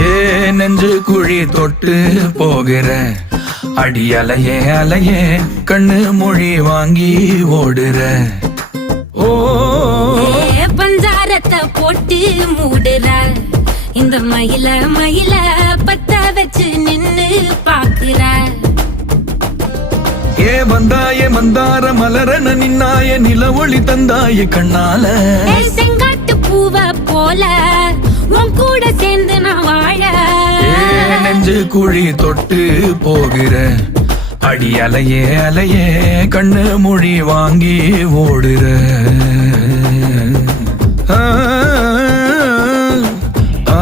ஏ நெஞ்சு குழி தொட்டு போகிற அடி அலையே அலையே கண்ணு மொழி வாங்கி ஓடுற. ஓ பஞ்சாரத்தை போட்டு மூடுற இந்த மயில மயில பத்த வச்சு நின்னு பாக்குற. ஏ வந்தாய மந்தார மலரன நின்னாய நில ஒளி தந்தாய கண்ணால. செங்காட்டு பூவ போல உன் கூட சேர்ந்து நான் வாழ. நெஞ்சு குழி தொட்டு போகிற அடி அலையே அலையே கண்ணு மொழி வாங்கி ஓடுற. ஆ ஆ